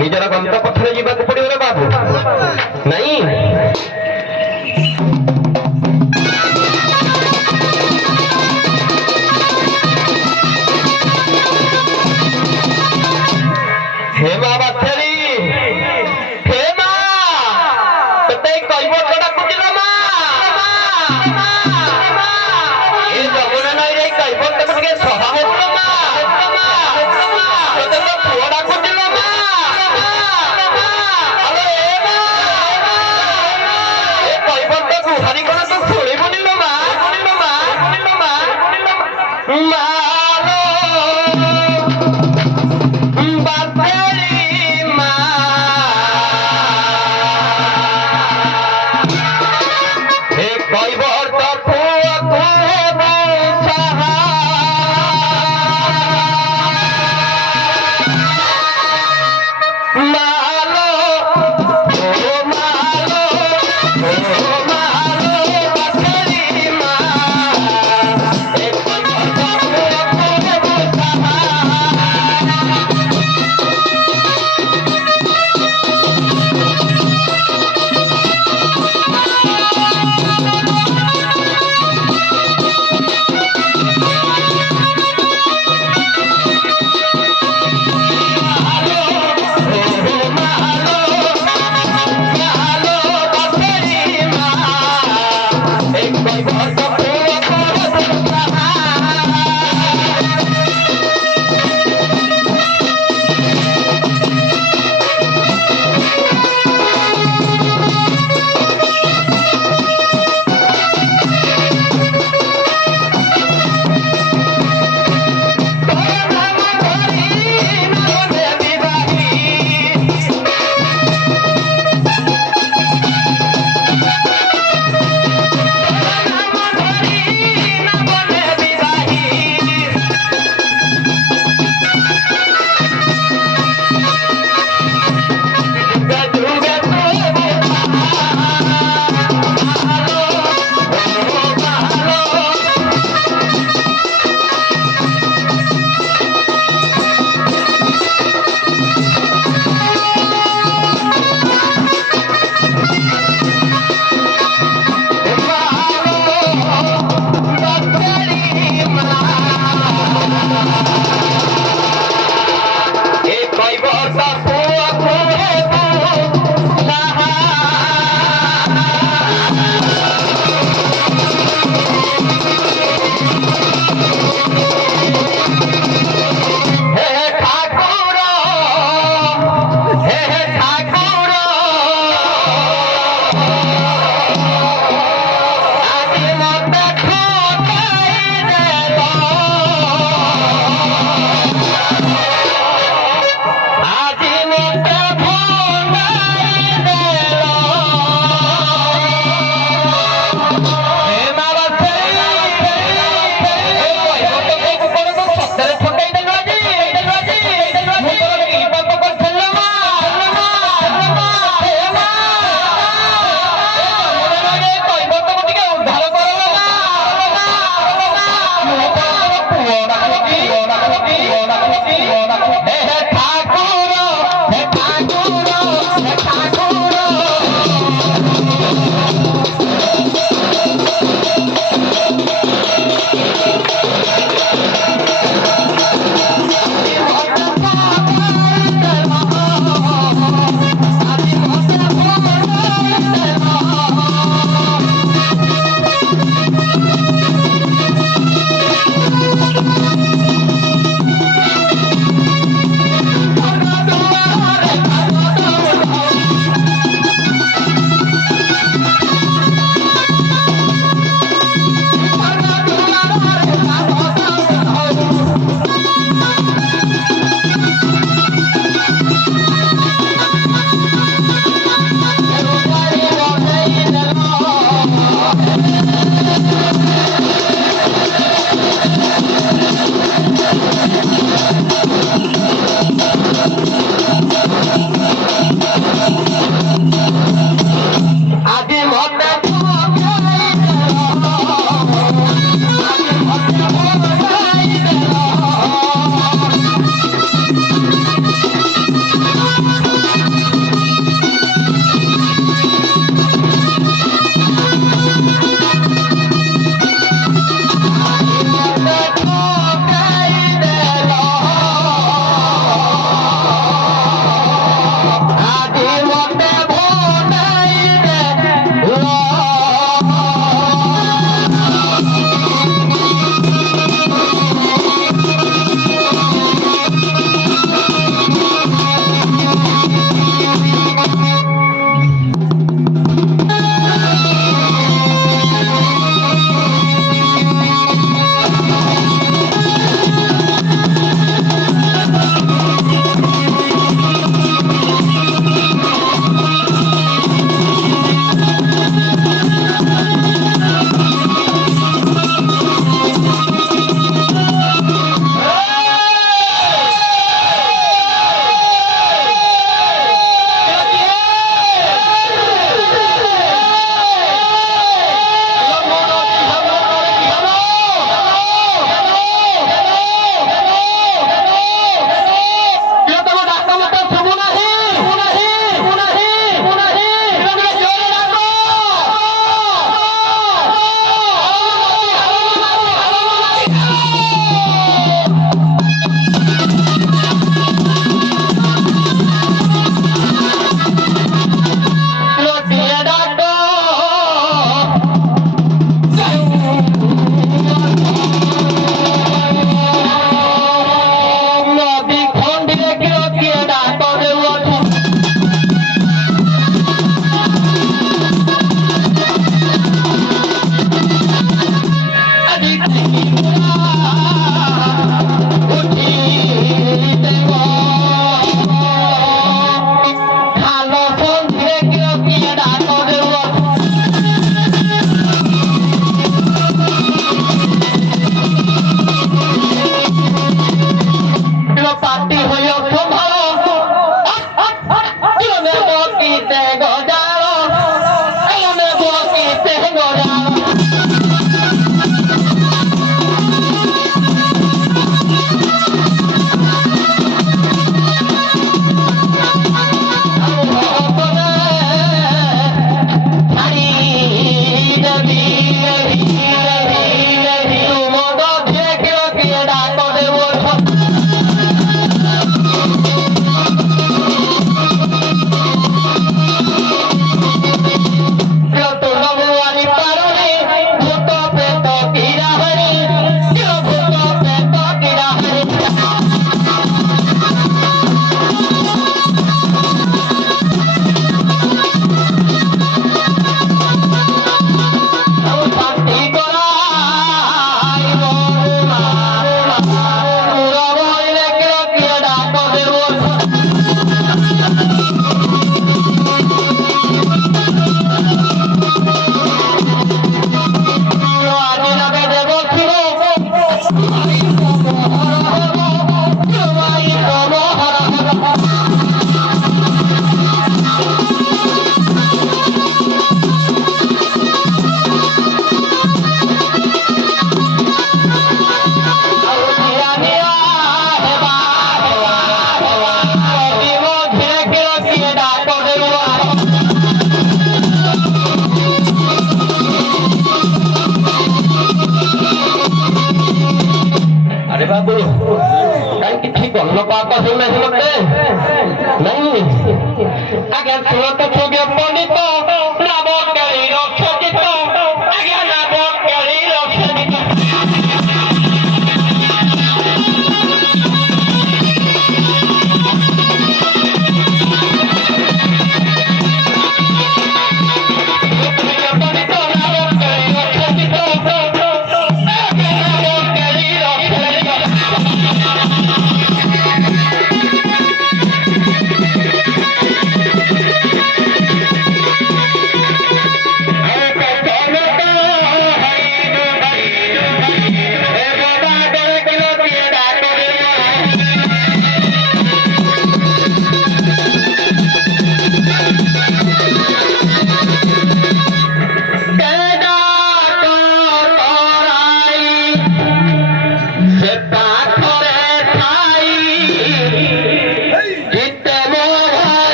ନିଜର ଗନ୍ତ ପଥରେ ଯିବାକୁ ପଡିବ ରେ ବାବୁ ନାଇଁ हे ମା ବାଛେରୀ हे ମା ତତେ କଇବଟ ଡାକୁଚିଲ ମା ଏ ଯମୁନା ନଈରେ କଇବଟ ଟିକେ ସଭା ହଉଚ ମା ତତେ ତ ପୁଅ ଡାକୁଚିଲ ମା ଆରେ ଏ କଇବଟ ଗୁହାରି କଣ ତୁ ଶୁଣିବୁନି ଲୋ ମା ମା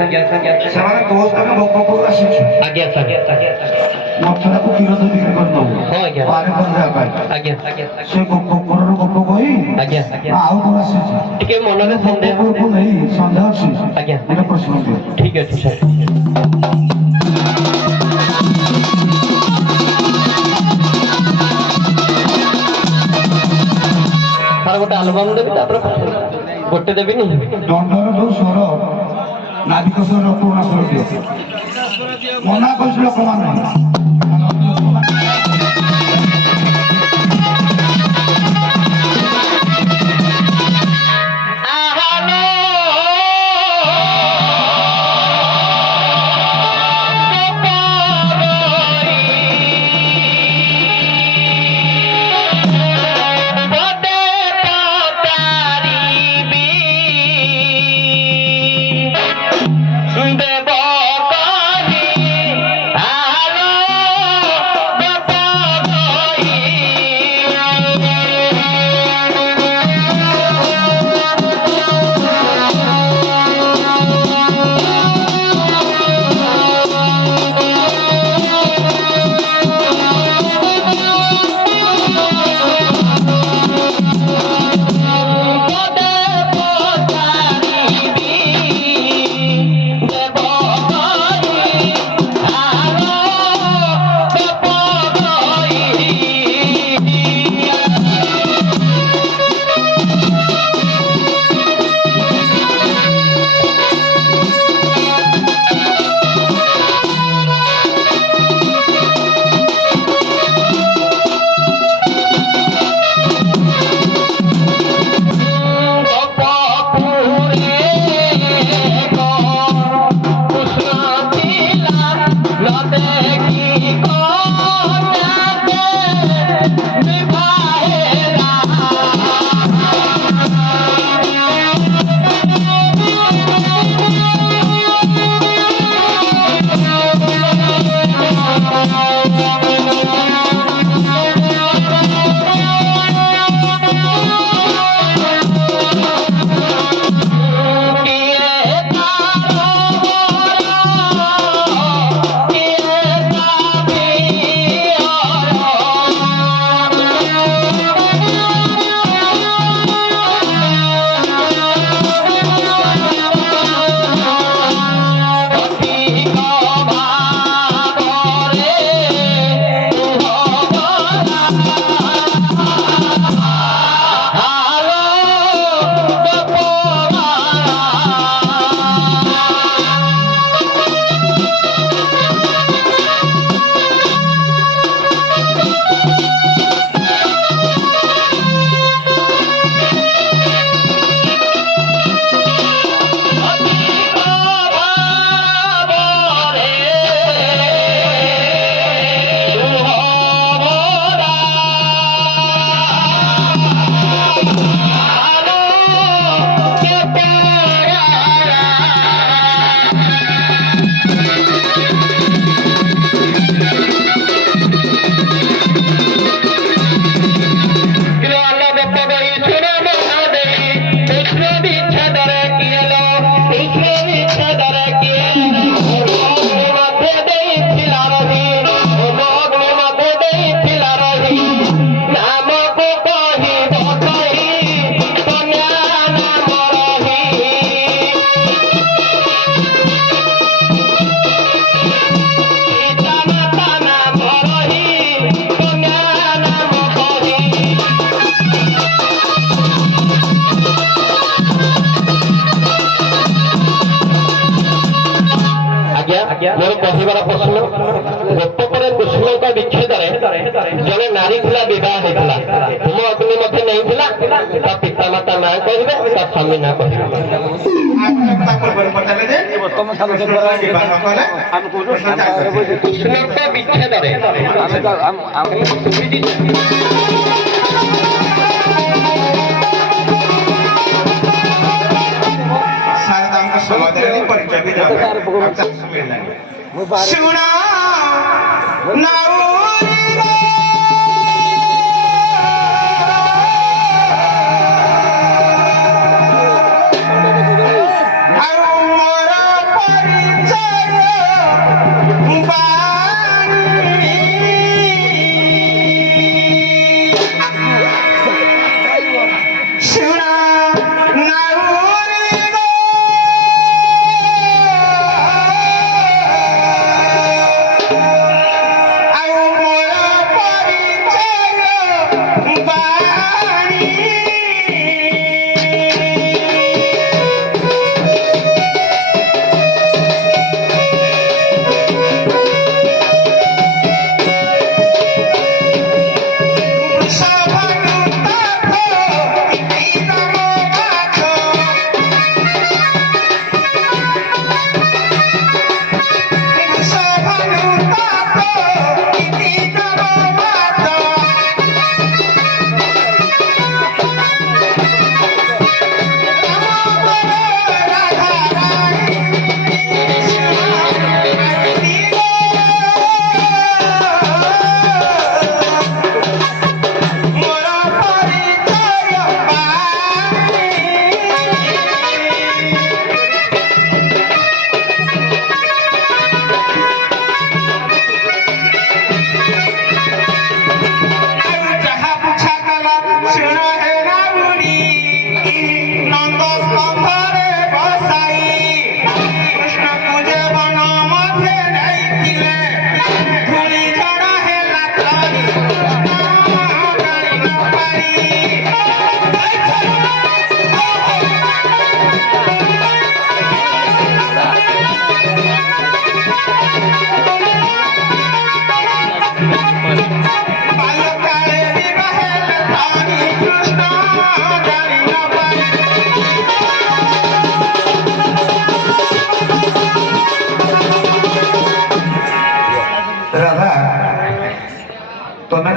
ସେମାନେ ତୋ ସ୍ଥାନ ଭୋଗ ଆସିଛୁ ଆଜ୍ଞା ମଥୁରାକୁ ବିରୋଧ ବିକ୍ରି କରିଦେବୁ ହଁ ଆଜ୍ଞା ପାଣି କରିବା ପାଇଁ ଆଜ୍ଞା ସେ ଗୋପର ଗୋପ କହି ଆଜ୍ଞା ଆଉ କଣ ଆସିଛି ଟିକେ ମନରେ ସନ୍ଦେହ ଗୋପକୁ ନେଇ ସନ୍ଦେହ ଅଛି ଆଜ୍ଞା ଗୋଟେ ପ୍ରଶ୍ନ ଦିଅ ଠିକ ଅଛି ସାର୍ ସାର୍ ଗୋଟେ ଆଲବମ୍ ଦେବି ତାପରେ ଗୋଟେ ଦେବିନି ଦଣ୍ଡର ଯୋଉ ସ୍ୱର ନାବିକ ସ୍ୱର ପୁରୁଣା ସ୍ୱର ଦିଅ ମନା କରିଛି ଲୋକମାନେ ମୋର କହିବାର ପ୍ରଶ୍ନ ଗୋପ ପରେ କୃଷ୍ଣଙ୍କ ବିଚ୍ଛେଦରେ ଜଣେ ନାରୀ ଥିଲା ବିବାହ ହେଇଥିଲା ହୋମ ଅଗ୍ନି ମଧ୍ୟ ନେଇଥିଲା ତା ପିତାମାତା ନାଁ କହିବେ ତା ସ୍ୱାମୀ ନାଁ କହିବେ କୃଷ୍ଣଙ୍କ ବିଚ୍ଛେଦରେ परिचय भी सुना मोरा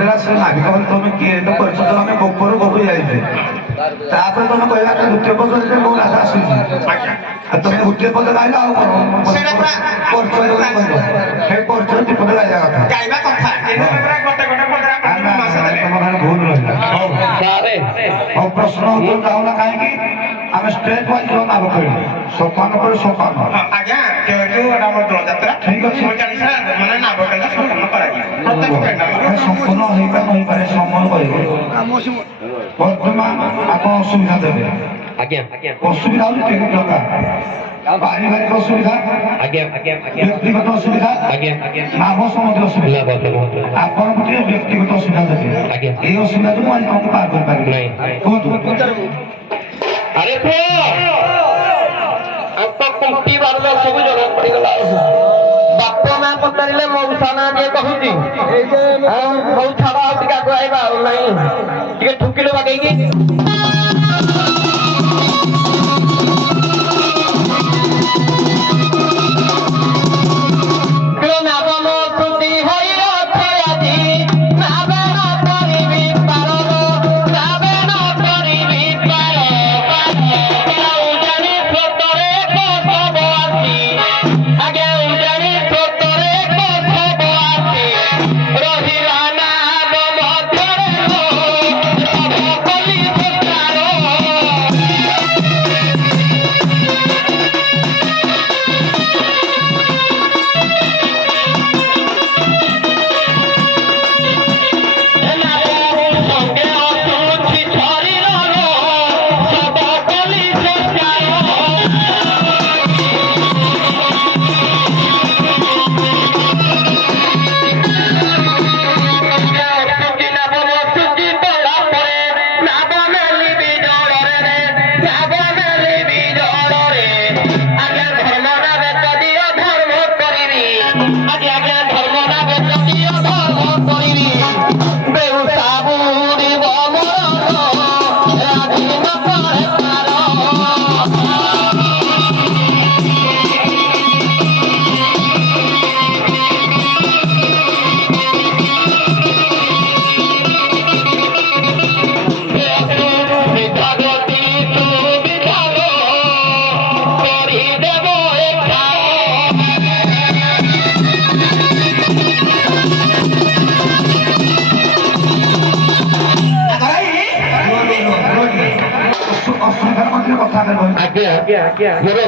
ପଚାରିଲା ସେ ନାବିକ ବୋଲି ତମେ କିଏ ତ ପରିଚୟ ଆମେ ଗୋପରୁ ଗୋପୁ ଯାଇଛେ ତାପରେ ତମେ କହିଲା କି ଦ୍ୱିତୀୟ ପଦରେ ମୋ ରାଜା ଆସୁଛି ଆଉ ତମେ ଗୋଟିଏ ପଦ ଗାଇଲ ଆଉ ପରିଚୟ କହିବ ସେ ପରିଚୟ ଦୀପଦ ଗାଇବା କଥା ଗାଇବା କଥା ତମର ଭୁଲ ରହିଲା ସାରେ ଆଉ ପ୍ରଶ୍ନ ଉତ୍ତର ଯାଉନା କାହିଁକି ଆମେ ଷ୍ଟେଟ୍ ୱାଇଜ୍ ନାମ କହିଲୁ ସୋପାନ ପରେ ସୋପାନ ଆଜ୍ଞା ଯେହେତୁ ଏଟା ଆମର ଦୋଳଯାତ୍ରା ଠିକ ଅଛି। 47 ମାନେ ନାବକେନ୍ଦ୍ର ସମ୍ପନ୍ନ କରାଯିବ ପ୍ରତ୍ୟେକ ପେଣ୍ଡାଲ ସମ୍ପୂର୍ଣ୍ଣ ହେଇପାରେ ନହେଇପାରେ ସମୟ କହିବେ ବର୍ତ୍ତମାନ ଆପଣ ଅସୁବିଧା ଦେବେ ଆଜ୍ଞା ଅସୁବିଧା ହଉଛି ତିନି ପ୍ରକାର ପାରିବାରିକ ଅସୁବିଧା ବ୍ୟକ୍ତିଗତ ଅସୁବିଧା ଲାଭ ସମ୍ବନ୍ଧୀୟ ଅସୁବିଧା ଆପଣ ଗୋଟିଏ ବ୍ୟକ୍ତିଗତ ଅସୁବିଧା ଦେବେ ଏଇ ଅସୁବିଧା ଯୋଗୁଁ ଆଜି ତମକୁ ପାର କରିପାରିବେ କୁହନ୍ତୁ ଆରେ ପୁଅ ଆଙ୍କ କୁମ୍ପି ବାରଲ ସବୁ ଜଣା ପଡିଗଲା ବାପ ମା ପଚାରିଲେ ମଉସା ନା କିଏ କହୁଛି ହଉ ଛାଡ ଆଉ ଟିକେ ଆଗ ଆଇବା ଆଉ ନାଇଁ ଟିକେ ଠୁକିଲେ ବାଗେଇକି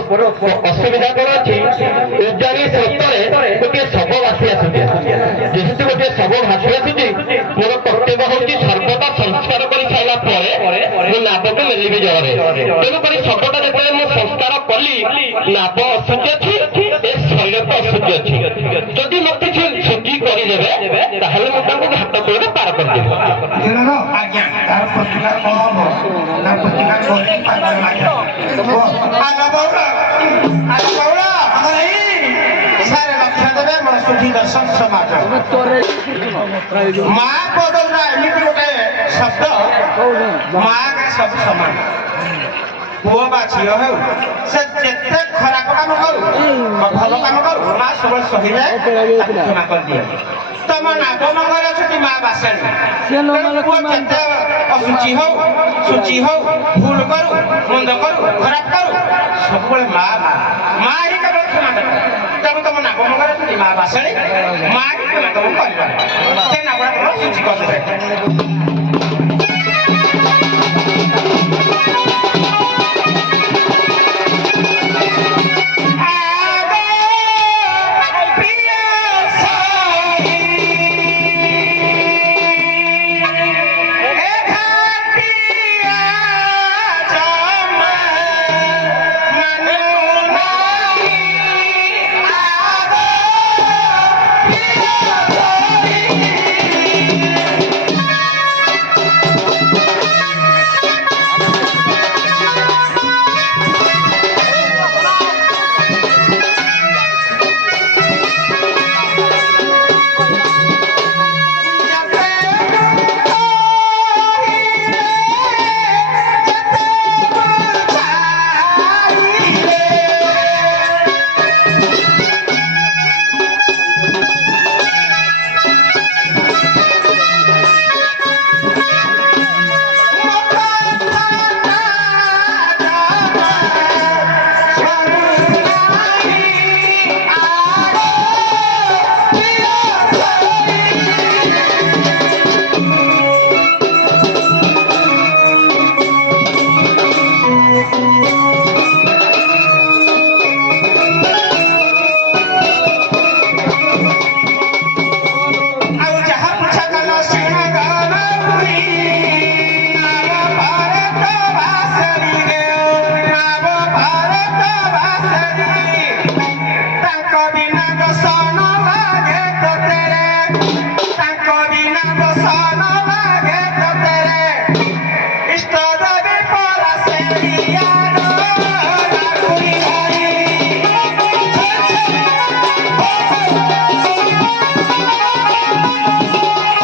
ମୋର ଅସୁବିଧା କଣ ଅଛି ଉଜାଣି ସତରେ ଗୋଟିଏ ଶବ ଭାସି ଆସୁଛି ଯେହେତୁ ଗୋଟିଏ ଶବ ଭାସି ଆସୁଛି ମୋର କର୍ତ୍ତବ୍ୟ ହଉଛି ସର୍ବଦା ସଂସ୍କାର କରି ସାରିଲା ପରେ ମୁଁ ନାବକୁ ମେଲିବି ଜଳରେ ତେଣୁକରି ଶବଟା ଯେତେବେଳେ ମୁଁ ସଂସ୍କାର କଲି ନାବ ଅଶୁଚି ଅଛି ଏ ଶରୀର ତ ଅଶୁଚି ଅଛି ଯଦି ମତେ ସେ ଶୁଚି କରିଦେବେ ତାହେଲେ ମୁଁ ତାଙ୍କୁ ଘାତ କୂଳରେ ପାର କରିଦେବି ଆଜ୍ଞା ତାର ପ୍ରତିକାର କଣ ହବ ତାର ପ୍ରତିକାର ଦର୍ଶନ ସମାଜ ମା ପଦଟା ଏମିତି ଗୋଟେ ଶବ୍ଦ ମା ସବୁ ସମାନ ପୁଅ ବା ଝିଅ ହେଉ ସେ ଯେତେ ଖରାପ କାମ କରୁ ଭଲ କାମ କରୁ ମା ସବୁବେଳେ ସହିଯାଏ କ୍ଷମା କରିଦିଏ ତମ ନାବମଙ୍ଗଳ ଅଛନ୍ତି ମା ବାସେଣି ପୁଅ ଯେତେ ଅଶୁଚି ହଉ ଶୁଚି ହଉ ଭୁଲ କରୁ ମନ୍ଦ କରୁ ଖରାପ କରୁ ସବୁବେଳେ ମା ହିଁ କେବଳ କ୍ଷମା ଦେବ ତେଣୁ ତମ ନାବମଙ୍ଗଳ ଅଛନ୍ତି ମା ବାସେଣି ମା ହିଁ କ୍ଷମା ତମ କରିବ ସେ ନାବଟା କେବଳ ଶୁଚି କରିଦେବେ ଦର୍ଶନ ଲାଗେ ତତେରେ ତାଙ୍କ ବିନା ଦର୍ଶନ ଲାଗେ ତତେରେ ଇଷ୍ଟ ଦେବୀ ପରା ସେରିଆ ରାଗୁଣି ହରି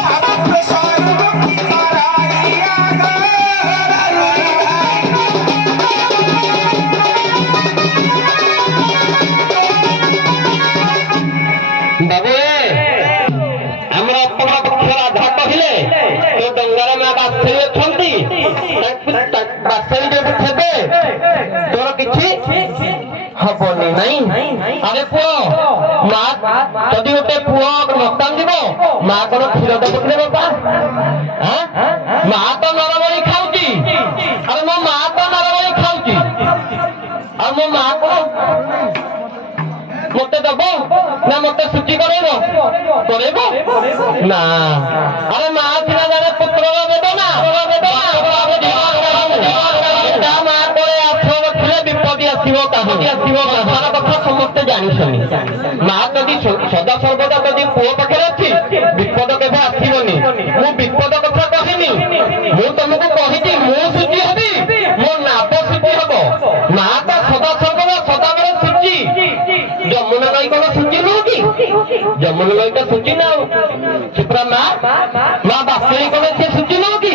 ଭାବ ସ୍ୱରୂପ କରାଇଆ ବାବୁ ଆମର ଅପର ପକ୍ଷ ରାଧା କହିଲେ ତୋ ଡଙ୍ଗାର ମା ବାସେଳି ଅଛନ୍ତି ବାସେଳି ଯଦି ଥେବେ ତୋର କିଛି ହବନି ନାଇଁ। ଆରେ ପୁଅ ମା ଯଦି ଗୋଟେ ପୁଅ ନ କାନ୍ଦିବ ମା କଣ କ୍ଷୀର ଦେବ କି ବାପା? ମା ତ ନରବଳି ଖାଉଛି ଆରେ ମୋ ମା ତ ନରବଳି ଖାଉଛି ଆଉ ମୋ ମା କଣ ମତେ ଦବ ନା ମତେ ସୂଚି କରେଇବ ନା। ଆରେ ମା ସିନା ଜାଣେ ପୁତ୍ରର ବେଦନା ତା ମା ତଳେ ଆଶ୍ରୟ ରଖିଲେ ବିପତ୍ତି ଆସିବ ତାହାର କଥା ସମସ୍ତେ ଜାଣିଛନ୍ତି। ମା ଯଦି ସଦା ସର୍ବଦା ଯଦି ପୁଅ ପାଖରେ ଅଛି ବିପଦ କେବେ ଆସିବନି। ମୁଁ ବିପଦ କଥା କହିନି, ମୁଁ ତମକୁ କହିଛି ମୁଁ ସୂଚି ହେବି, ମୋ ନାବ ସୂଚି ହବ। ମା ତା ସଦା ସର୍ବଦା ସଦାବେଳେ ସୂଚି। ଯମୁନା ନଈ କଣ ସୂଚି ନୁହଁ କି? ଯମୁନା ନଈଟା ସୂଚି ନା ଆଉ ସେ ପୁରା ମା ବାସେଳି କଣ ସେ ସୂଚି ନୁହଁ କି?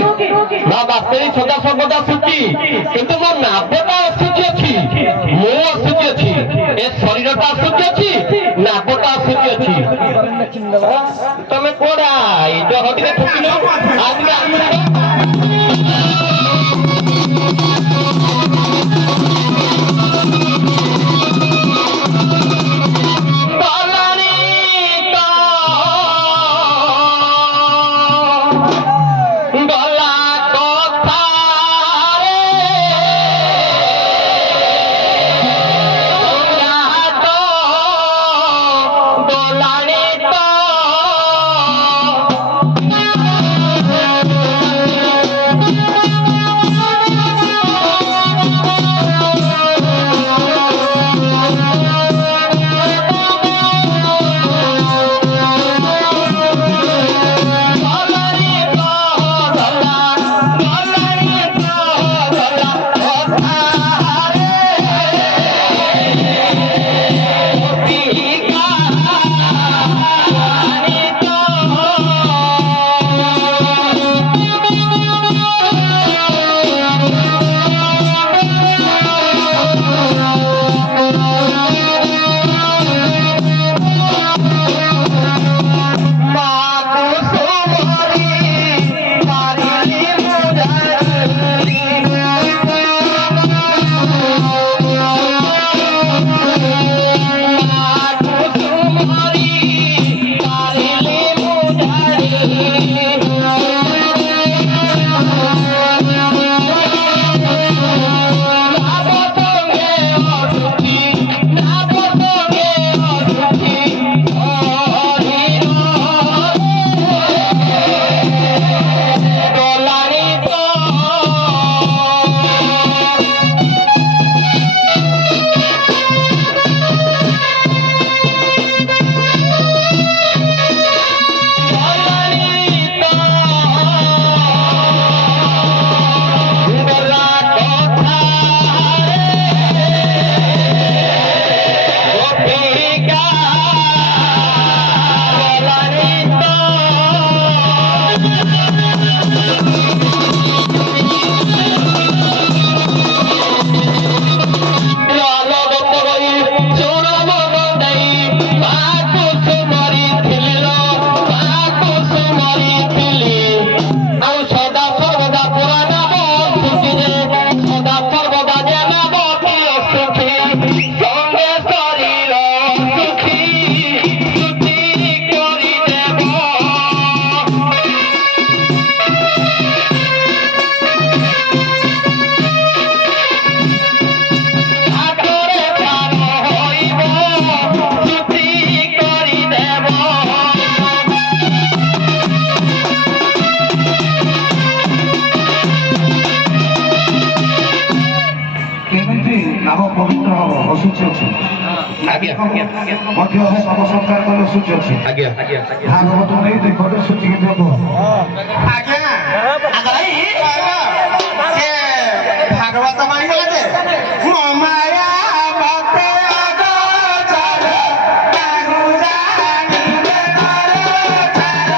ମା ବାସେଳି ସଦା ସର୍ବଦା ସୂଚି, କିନ୍ତୁ ମୋ ନାବଟା ଅସୂଚି ଅଛି, ମୁଁ ଅସୂଚି ଅଛି, ଏ ଶରୀରଟା ଅସୂଚି ଅଛି, ନାବଟା ଅସୂଚି ଅଛି। ତମେ କୋଡା ଏଇ ଜହଟିରେ ଠକିଲ ଆଜିକା ମଧ୍ୟ ସବୁ ସଂସ୍କାର କଲେ ସୂଚି ଅଛି ଭାଗବତ ନେଇ ଦୁଇ ପଟେ ସୂଚି କିନ୍ତୁ କୁହ ଆଜ୍ଞା ସେ ଭାଗବତ ମାରିଗଲା ଯେ ମୋ ମାୟା ମତେ ଅଗୋଚର, ତାକୁ ଜାଣିଲେ ନରଚାର।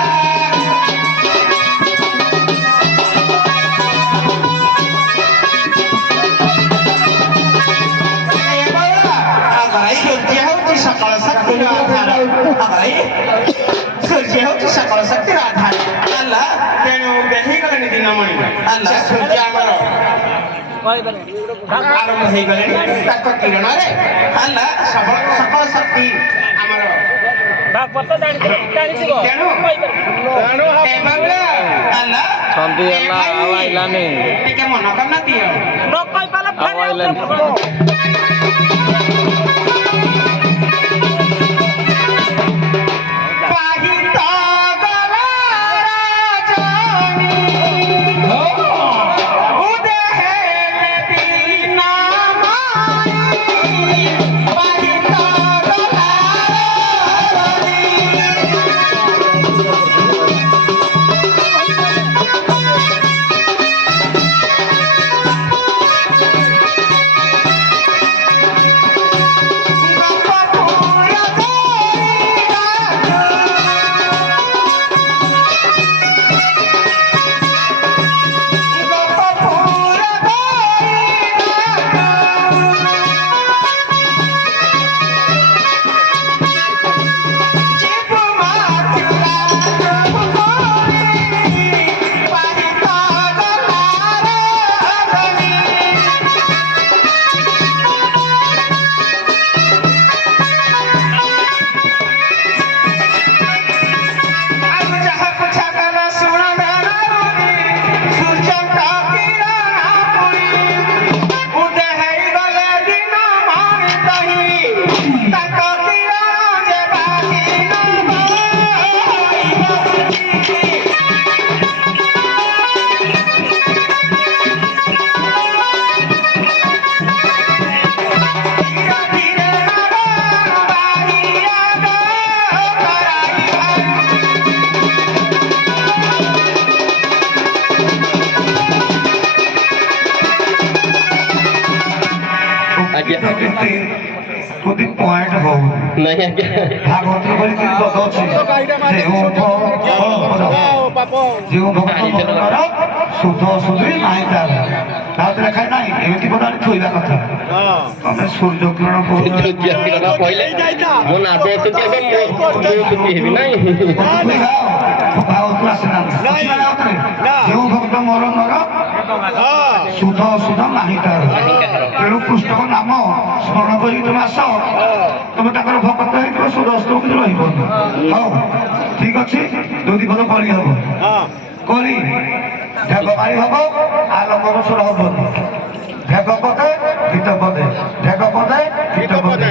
ସୂର୍ଯ୍ୟ ହେଉଛି ସକଳ ଶକ୍ତିର ଆଧାର। ସୂର୍ଯ୍ୟ ହେଉଛି ସକଳ ଶକ୍ତିର ଆଧାର ହେଲା। ତେଣୁ ହେଇଗଲେଣି ଦିନମଣି ହେଲା। ସୂର୍ଯ୍ୟ ଆମର ଆରମ୍ଭ ହେଇଗଲେଣି ତାଙ୍କ କିରଣରେ ହେଲା ସକଳ ଶକ୍ତି ଆମର। ତେଣୁ ହେଲା ଟିକେ ମନ କରନା ଦିଅ ଯଦି ପଏଣ୍ଟ ହଉ ଭାଗବତ ବୋଲି କିଛି ପଦ ଅଛି ଯେଉଁ ଭକ୍ତଙ୍କର ଶୁଦ୍ଧ ଅଶୁଦ୍ଧି ନାହିଁ ତାର ତାହା ଲେଖା ନାହିଁ। ଏମିତି ପଦ ଥୋଇବା କଥା। ତମେ ସୂର୍ଯ୍ୟ କିରଣ ଯେଉଁ ଭକ୍ତ ମୋର ଶୁଦ୍ଧ ଅଶୁଦ୍ଧ ନାହିଁ ତାର। ତେଣୁ କୃଷ୍ଣଙ୍କ ନାମ ସ୍ମରଣ କରିକି ତମେ ଆସ। ତମେ ତାଙ୍କର ଭକ୍ତ ହେଇଥିବ ଶୁଦ୍ଧ ଅଶୁଦ୍ଧ କିଛି ରହିବନି। ହଉ ଠିକ ଅଛି। ଦୁଇ ପଦ କଳି ହବ। କଳି ଢେଗ ମାରି ହବ ଆଲମ୍ବନ ସ୍ୱର ହବନି। ଢେଗ ପଦେ ଗୀତ ପଦେ ଢେଗ ପଦେ ଗୀତ ପଦେ।